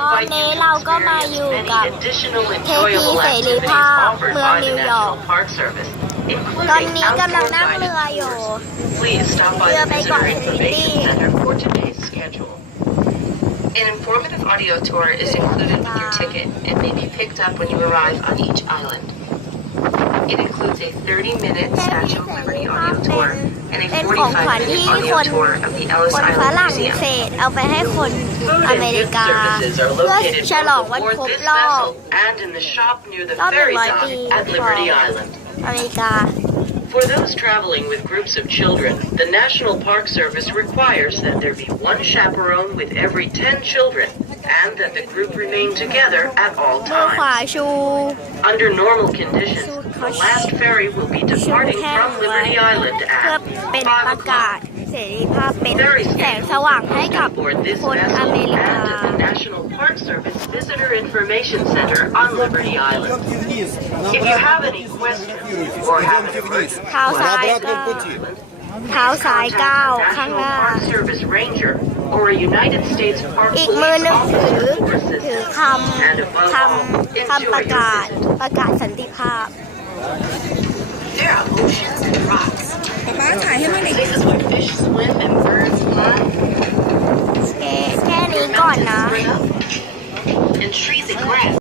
ตอนนี้เราก็มาอยู่กับเทพีเสรีภาพเมืองนิวยอร์กตอนนี้กำลังนั่งเรืออยู่เรือไปเกาะเฮลิตี้ An informative audio tour is included with your ticket and may be picked up when you arrive on each island. It includes a 30-minute Statue of Liberty audio tour and a 45-minute audio tour of the Ellis คนฝ Island รั่งเศ Museum. สเอาไปให้คนอเมริกาเพื่อฉลองวันครบรอบ and in the shop near the รอบ ferry 100 ปี dock at ของ Liberty Island. อเมริกา For those traveling with groups of children, the National Park Service requires that there be one chaperone with every 10 children and that the group remain together at all มือขวา times. ชู Under normal conditions, the last ferry will be ชู departing แท่ง from ไว้ Liberty Island เพื่อ at เป็น 5 ประกาศ o'clock. เสรีภาพเป็น Ferry แสง schedule สว่างให้กับ aboard this คนอ vessel เมริกา and at the National Park Service Visitor Information Center on Liberty Island. If you have any questions or have an emergency เท้าซ้ายก้าวเท้าซ้ายก้าวข้างห National น้า Park Service Ranger or a United States Park อีกมือ Police หนึ่งถือ officer for ถือ assistance. คำประกาศสันติภาพ There are oceans and rocks,